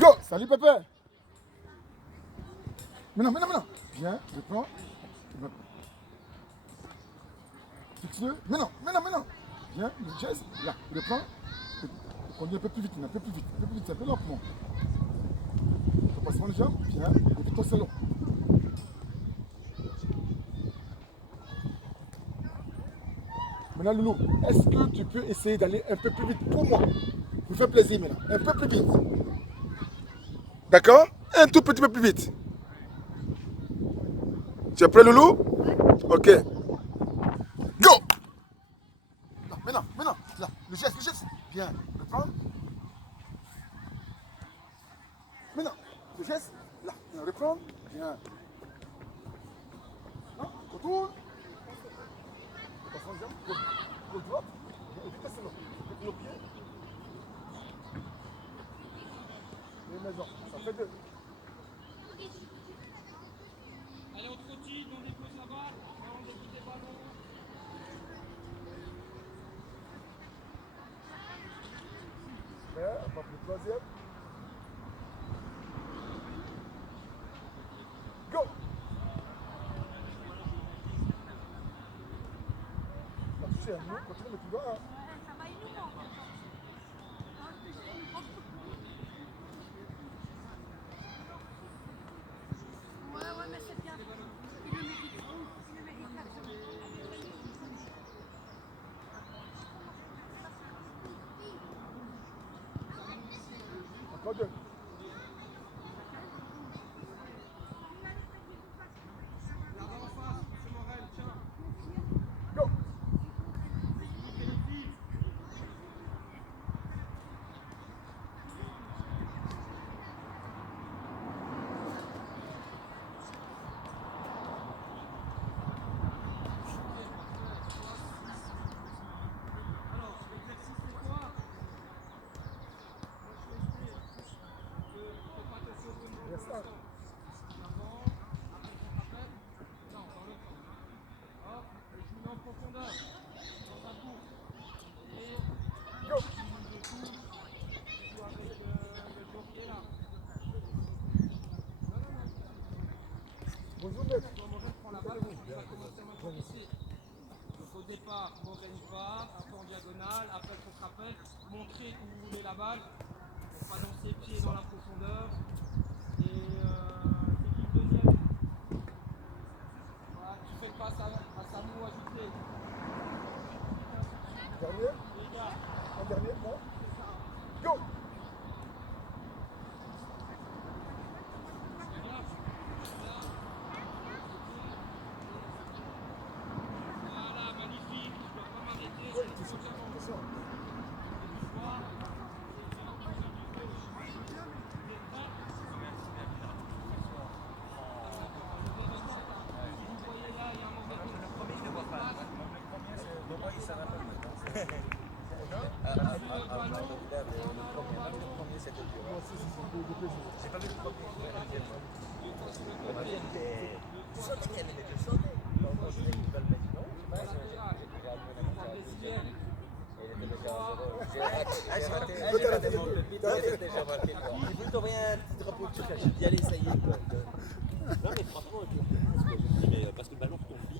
Go. Salut Pépé. Maintenant. Viens, je prends. Fixe-le. Maintenant. Viens, le geste. Là, je le prends. Conduis un peu plus vite, c'est un peu lentement. Tu passes mon jambe, viens, évite ton salon. Maintenant, Loulou, est-ce que tu peux essayer d'aller un peu plus vite pour moi? Me fais plaisir maintenant, un peu plus vite. D'accord? Un tout petit peu plus vite. Tu es prêt, Loulou? Ok. Go! Là, maintenant, là, le geste. Viens, le prendre. Maintenant, le geste, là, viens, reprendre. Viens. Là, retourne. Passe mon jambe, go drop. Évite le salon. Évite nos pieds. Les maisons, ça fait 2. Allez, on trottine, on dépose la balle, on dépose des ballons. Super, on va pour le troisième. Go! On va toucher un mot, continue, mais tu dois. Ouais, mais c'est bien. Il le mérite. Encore 2. Go! Yes, sir. Go! Bonjour, maître. Donc au départ, on ne gagne pas, un peu en diagonale, après il faut se rappeler, montrer où est la balle, pour pas danser pieds dans la profondeur. Et c'est qui le deuxième? Voilà, tu fais le passe à Samou ajouté. Dernier? Un dernier, non? Go! Voilà, magnifique, je dois pas m'arrêter. Oui, attention. J'ai pas vu le premier, le deuxième. Tu sentais qu'elle aimait le sauter. Quand je disais qu'il va le mettre, non? J'ai voulu t'envoyer un petit drapeau de truc là, j'ai dit allez ça y est. Non mais franchement, parce que le ballon tombe bien.